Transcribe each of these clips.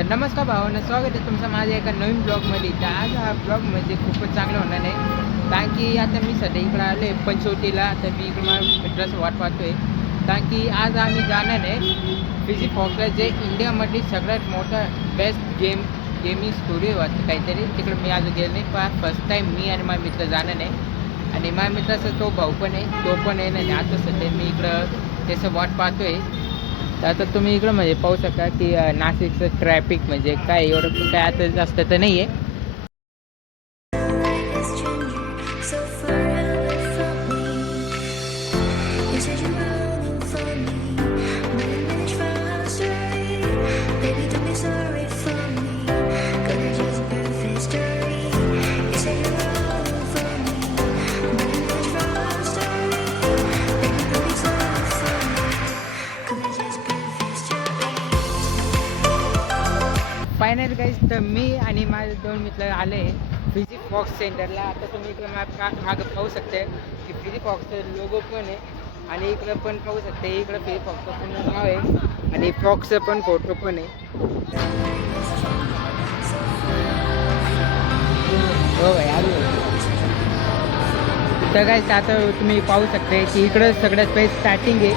तर नमस्कार भावांनो, स्वागत आहे तुमचं माझ्या एका नवीन ब्लॉगमध्ये. तर आज हा ब्लॉग म्हणजे खूपच चांगला होणार आहे, कारण की आता मी सध्या इकडं आलो आहे पंचवटीला. तर मी इकडं माझ्या मित्राचं वाट पाहतो आहे, कारण की आज आम्ही जाणार आहे फिजिफॉक्सला, जे इंडियामधली सगळ्यात मोठा बेस्ट गेमिंग स्टुडिओ वाटतं काहीतरी. तिकडं मी आज गेलो नाही, पण फर्स्ट टाईम मी आणि माझा मित्र जाणार आहे. आणि माझ्या मित्राचा तो भाऊ पण आहे, तो पण आहे. आणि आता सध्या मी इकडं त्याचं वाट पाहतो आहे. तर आता तुम्ही इकडं म्हणजे पाहू शकता की नाशिकचं ट्रॅफिक म्हणजे काय एवढं काय आता जास्त तर नाही आहे. फायनल गाईज, तर मी आणि माझे दोन मित्र आले फिजिफॉक्स सेंटरला. आता तुम्ही इकडं मागं पाहू शकते की फिजिफॉक्सचं लोगो पण आहे, आणि इकडं पण पाहू शकते, इकडं फिजिफॉक्सचं पण नाव आहे आणि फॉक्सचं पण फोटो पण आहे. हो भाई आलो. तर काय आता तुम्ही पाहू शकते की इकडं सगळ्यात पहिले स्टार्टिंग आहे.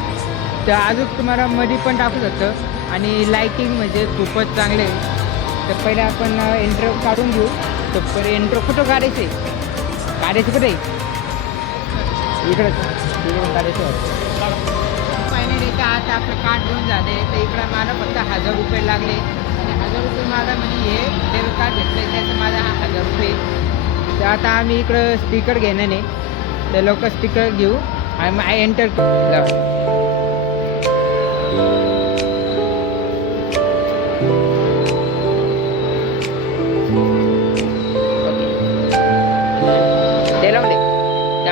तर अजून तुम्हाला मध्ये पण टाकू शकतं, आणि लाईटिंग म्हणजे खूपच चांगले आहे. तर पहिले आपण एंट्रो काढून घेऊ. तर पहिले एंट्रो कुठं काढायचे कुठे इकडं काढायचं. फायनली का आता आपलं कार्ड घेऊन झाले. तर इकडं मला फक्त 1000 रुपये लागले, आणि 1000 रुपये माझा म्हणजे हे डेबिट कार्ड घेतलं त्याचं माझा 1000 रुपये. तर आता आम्ही इकडं स्टिकर घेणं नाही, तर लोक स्टिकर घेऊ आणि एंटर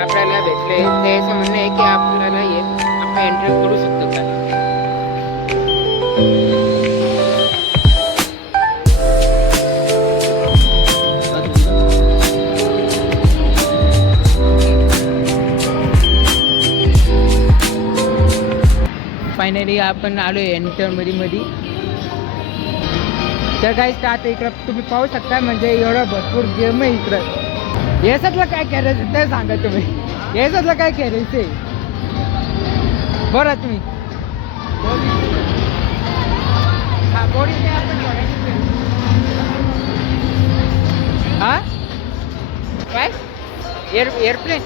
आपल्याला भेटले. ते असं म्हणणं आहे की आपल्याला हे आपण एंट्री करू शकतो का. फायनली आपण आलो एंटरमध्ये. तर काही आता इकडं तुम्ही पाहू शकता, म्हणजे एवढं भरपूर गेम आहे इकडं. याच्यातलं काय करायचं ते सांगा तुम्ही, याच्यातलं काय करायचं बरं तुम्ही. हा बोडी हा काय एअरप्लेन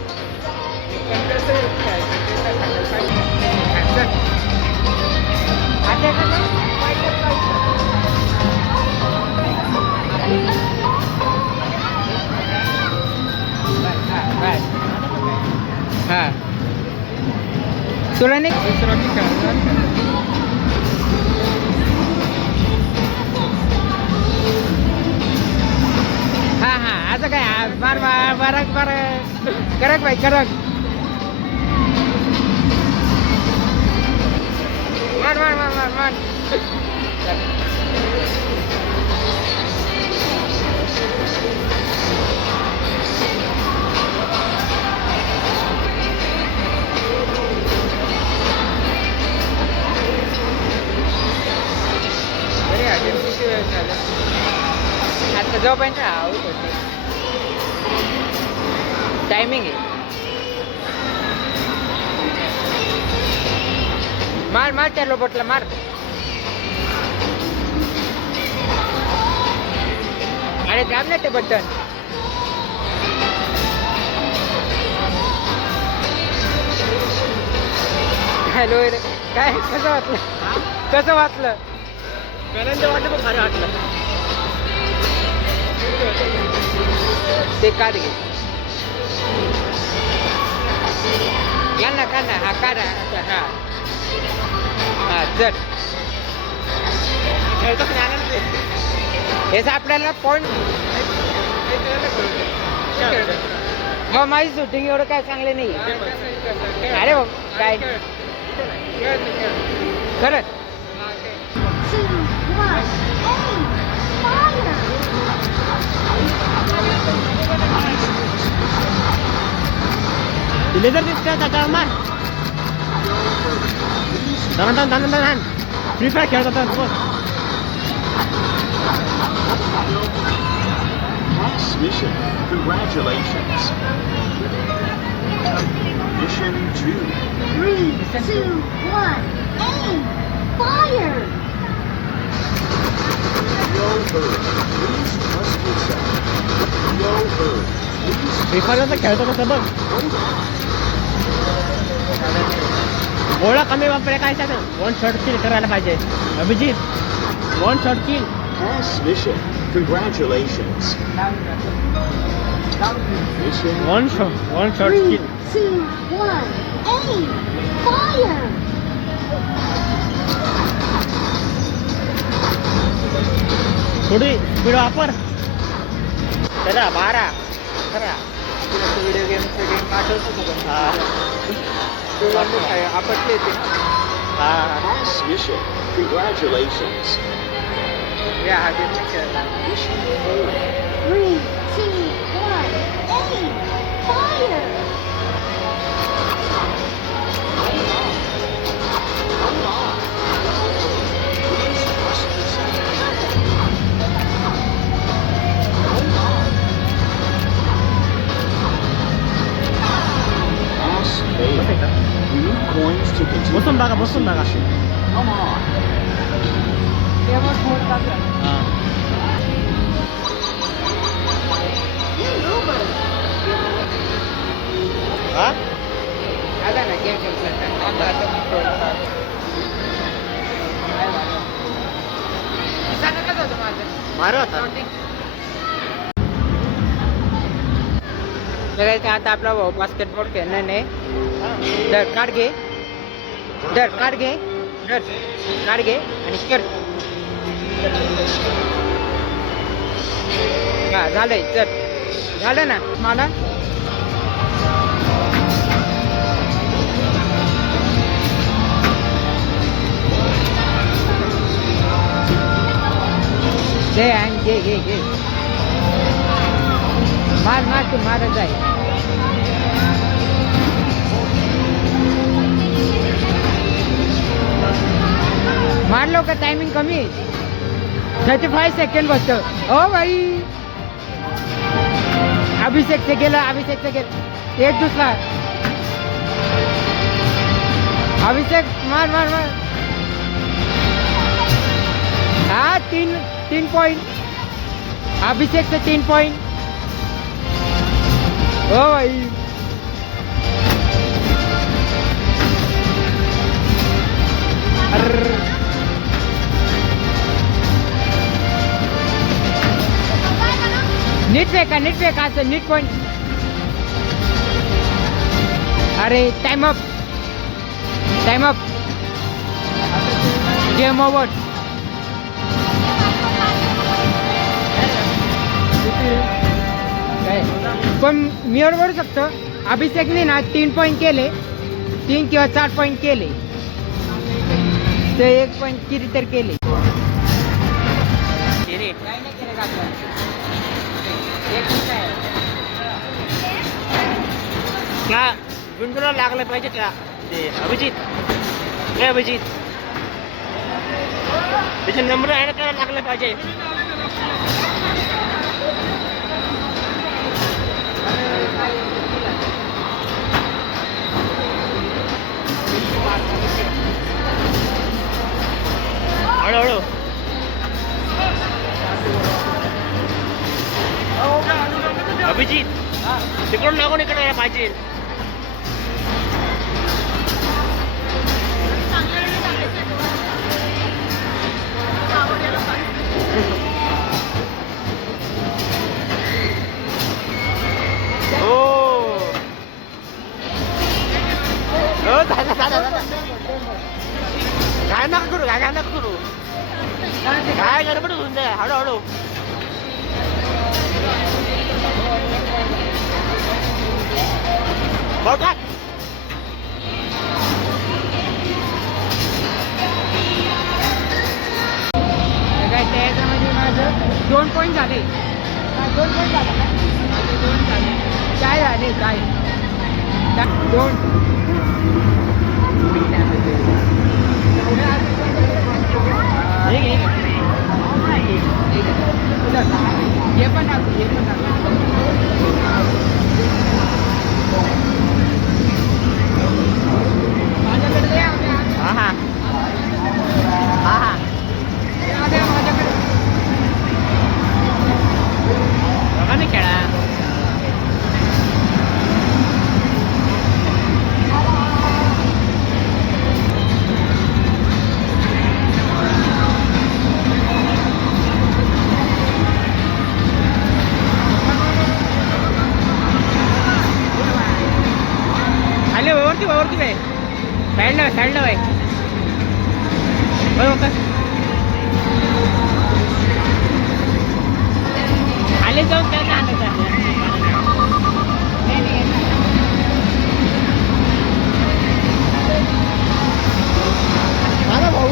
हां तुला नाही हां हां असं काय मार बारक करक भाई करक मार मार मार मार मार. आता जोपर्यंत आऊट होते टायमिंग आहे. मार मार त्या रोबोटला मार. अरे दाब ना ते बटन. हॅलो काय कसं वाटलं, कसं वाटलं. पहिल्यांदा वाटलं पण भारी वाटलं. ते काढ घे यांना काढा. हा काढा. हा हा चल. हेच आपल्याला पॉईंट. मग माझी शूटिंग एवढं काय चांगले नाही. अरे हो काय खरंच. लेदर दिसतंय त्याच्यावर मार. फ्री फायर खेळत होता. Pass mission. Congratulations. Mission 2. 3, 2, 1, aim! Fire! No hurry. Please trust yourself. No hurry. Please विफाराचा खेळतो कसं बघ. गोळा कमी वापरे काय सांग. 1 शॉट किल करायला पाहिजे. अभिजित 1 शॉट किल. Pass mission. Congratulations. Mission 1 shot 3, किल. 2, 1, aim! Fire! थोडी स्पीड वापर. चला 12 खरा व्हिडिओ गेमचं गेम आठवतो हा आपटले ते हा Pass mission. Congratulations. या हा गेम खेळला. Mission 4. 3, 2, 1, aim! Fire! Hold on. Please trust yourself. Hold on. Pass failed. We need coins to continue. बसून बघा. Come on. गेमच मोड टाकला. हा हा आला ना गेम खेळता. आता थोडंसं. काय झालं? दिसायला कसं होतं माझं? मारो आता. बघायचं आता आपला भाऊ बास्केटबॉल खेळणार नाही. धर काढ घे धर काढ घे धर काढ घे आणि कर. हा झालंय चल झालं ना मला. घे आणि घे घे घे मार तू मारत आहे. मारलो का टायमिंग कमी 35 सेकंड बसतं. हो भाई अभिषेकचं गेलं. एक दुसरा अभिषेक मार हा 3 पॉइंट अभिषेकचं 3 पॉइंट. हो भाई नीट फेका असं नीट पॉइंट. अरे टाइम अप गेम ओव्हर. पण मी बरोबर शकतो अभिषेकने ना 3 पॉईंट केले. 3 किंवा 4 पॉईंट केले. ते 1 पॉईंट किती तर केले. क्या गुंडूला लागलं पाहिजे का ते अभिजित. काय अभिजित त्याचे नंबर ऍड करायला लागले पाहिजे. हळूहळू अभिजित तिकडून लागून इकडे यायला पाहिजे. काय नका करू काय गडबड होऊन जाय. हळूहळू बघा त्याच्यामध्ये माझं 2 पॉईंट झाले. 2 पॉईंट झाले ना माझे 2 झाले. काय झाले काय 2 ठीक आहे हे पण टाकू हे पण टाकू माझ्याकडे दे आम्ही हा हा हा हा माझ्याकडे बघा ना खेळा खाली वरती काय साईडला बाई बरोबर खाली जाऊन त्यांना आणायचं माझा भाऊ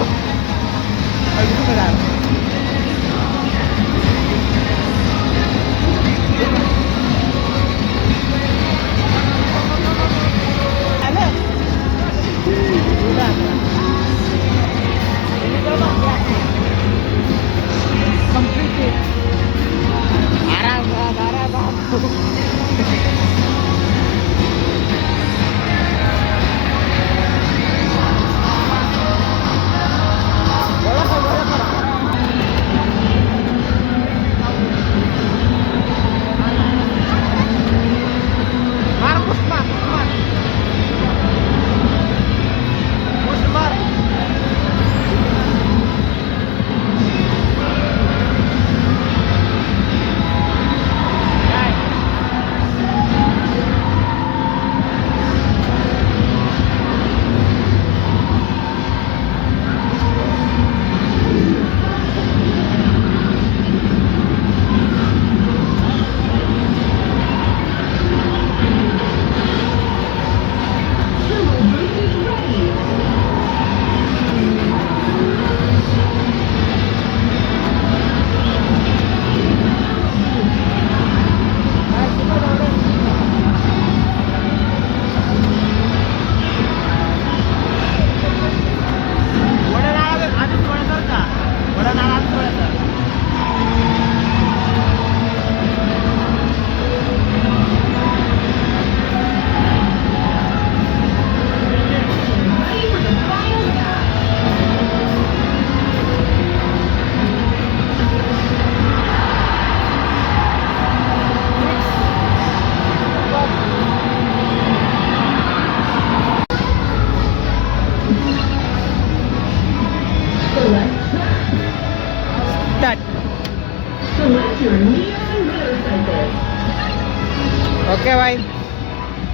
ओके भाई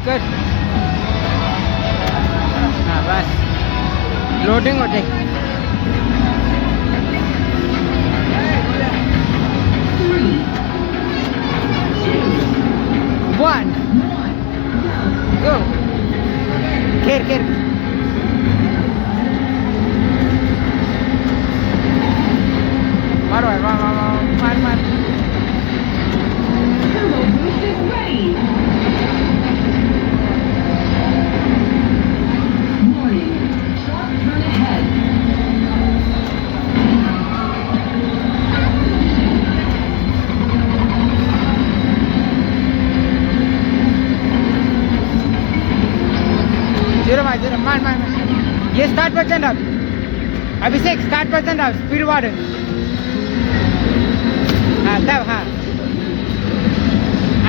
कर हाँ बस लोडिंग होते वन गो खेर मार जीरो मार ये स्टार्ट बटन अब अभिषेक स्टार्ट बटन अब स्पीड वाढ हाँ तब हाँ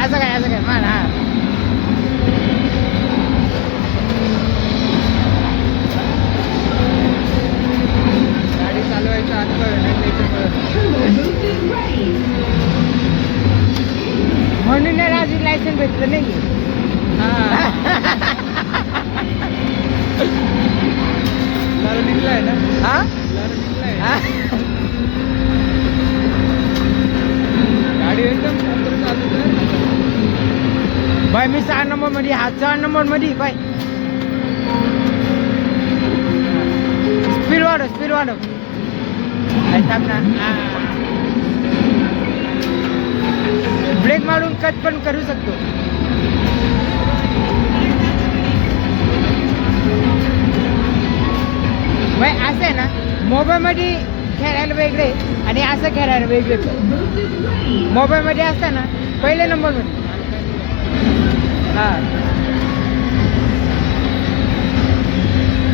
असं काय मान हाँ गाडी चालवायचा अनुभव आहे म्हणून नाही अजून लायसन भेटलं नाही लर्निंगला आहे ना हा लर्निंगला आहे गाडी एकदम चालू बाय मी 6 नंबर मध्ये हा 4 नंबर मध्ये बाय स्पीड वाढव थांब ना ब्रेक मारून कट पण करू शकतो बाय असं आहे ना मोबाईल मध्ये खेळायला वेगळे आणि असं खेळायला वेगळे. मोबाईलमध्ये असताना पहिल्या नंबरमध्ये. हां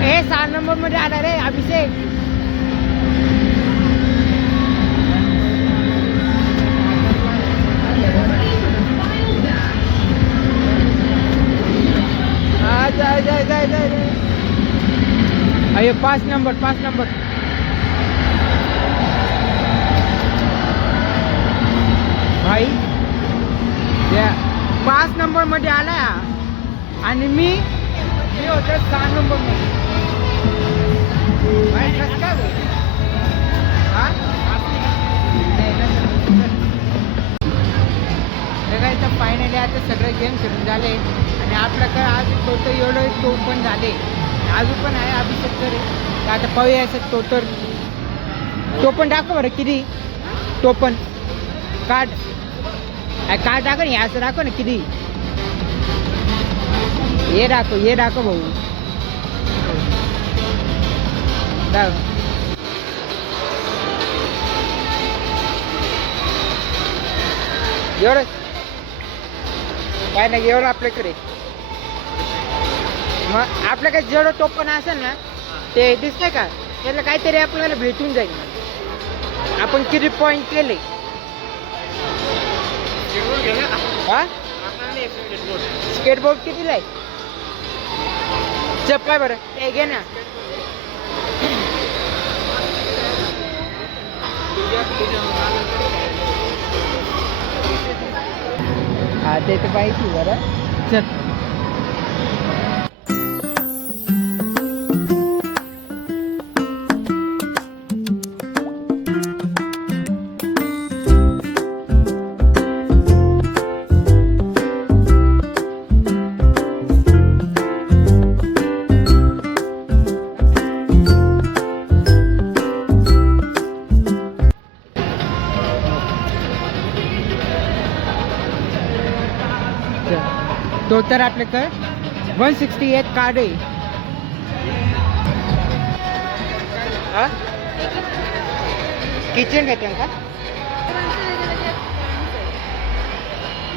हे 6 नंबरमध्ये आला रे अभिषेक. जाय जाय जाय जाय अरे 5 नंबर भाई 5 नंबर मध्ये आला आणि मी होतो 6 नंबर मध्ये. भाई कसं काय बोल? हा काय तर फायनली आता सगळे गेम खेळून झाले आणि आपल्याकडे आज टोटल एवढं तो पण झाले अजून पण आहे अभिषेक तरी. आता पाहूया असं तो पण दाखव बरं किती तो पण कार्ड दाखव ना असं दाखव ना किती. हे दाखव भाऊ एवढं काय नाही एवढं आपल्याकडे. मग आपल्याकडे जेवढं टोपण असेल ना ते दिसतंय का त्याला काहीतरी आपल्याला भेटून जाईल. आपण किती पॉईंट केले. हा स्केटबोर्ड कितीला आहे चप्पा बरं ते घे ना. हा ते तर पाहिजे बरं चल. तो तर आपल्याकडे 168 कार्ड आहे. हा किचन भेटेल का?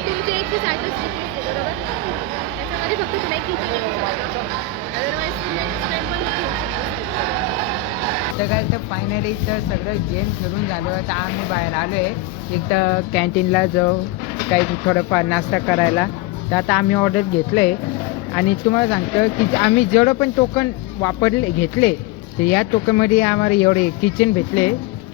तुमचे 160 स्टिक बरोबर त्याच्यामध्ये फक्त तुला एक किचन अदरवाईज तर काय तर फायनली तर सगळं गेम खेळून झालं. आता आम्ही बाहेर आलो आहे एक तर कॅन्टीनला जाऊ काही थोडंफार नाश्ता करायला. तर आता आम्ही ऑर्डर घेतलं आहे आणि तुम्हाला सांगतो की आम्ही जेवढं पण टोकन घेतले तर या टोकनमध्ये आम्हाला एवढे किचन भेटले.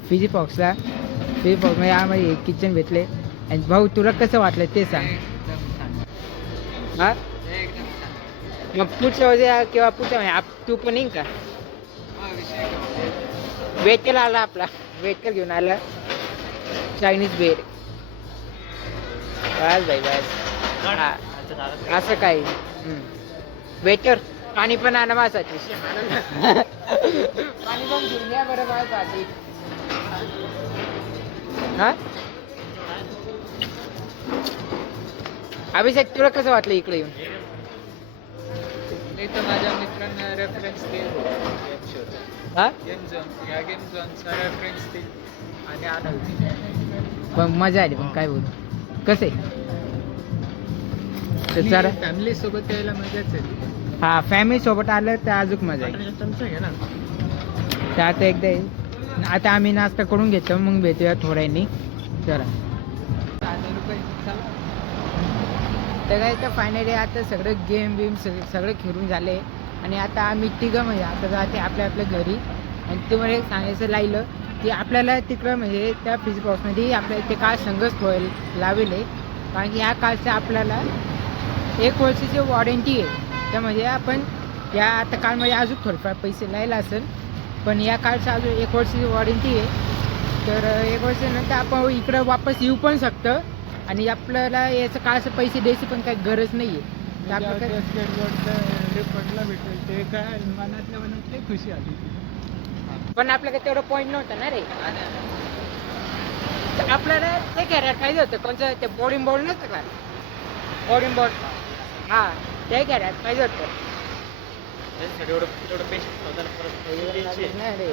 फिजी फॉक्समध्ये आम्हाला एक किचन भेटले. आणि भाऊ तुला कसं वाटलं ते सांग. हां मग पुढच्या वेळेस किंवा पुढच्या वेळेस तू पण येईन का? वेटर आला आपला वेटर घेऊन आला चायनीज बेर. बस भाई बस असं काय वेटर पाणी पण आणा माझ्यासाठी. पाणी पण घेऊन या बरं माझ्यासाठी. हा अभिषेक तुला कसं वाटलं इकडे येऊन? मी तर माझ्या मित्रांना रेफरन्स देईल हा गेम झोनचा रेफरन्स देईल आणि आणाल. पण मजा आली पण काय बोलू कसे तर जरा फॅमिली सोबत यायला मजाच आहे. हा फॅमिली सोबत आलं तर अजून मजा आहे. तर आता एकदा आता आम्ही नाश्ता करून घेतो मग भेटूया थोड्यांनी. चला तर काय तर फायनली आता सगळं गेम बिम सगळं खेळून झाले आणि आता आम्ही तिघं म्हणजे आता जाते आपल्या घरी. आणि तुम्हाला एक सांगायचं राहिलं की आपल्याला तिकडं म्हणजे त्या फिजी बॉक्समध्ये आपल्याला ते काळ संघच ठेवायला लावेल कारण की ह्या काळचं आपल्याला 1 वर्षाची वॉरंटी आहे. त्यामध्ये आपण या आता काळमध्ये अजून थोडंफार पैसे लायला असेल पण या काळचं अजून 1 वर्षाची वॉरंटी आहे. तर 1 वर्षानंतर आपण इकडं वापस येऊ पण शकतं आणि आपल्याला याचं काळचं पैसे द्यायची पण काही गरज नाही आहे. तर आपल्याकडे रिफंडला भेटेल ते काय मनातल्या मनात खुशी आली. पण आपल्याकडे तेवढं पॉईंट नव्हतं ना रे. तर आपल्याला ते कॅरेट पाहिजे होतं कोणतं ते बोर्डिंग बोर्ड नसतं का बोर्डिंग बोर्ड. हां ते कॅरेट पाहिजे होतं. एवढं पेस्ट नाही रे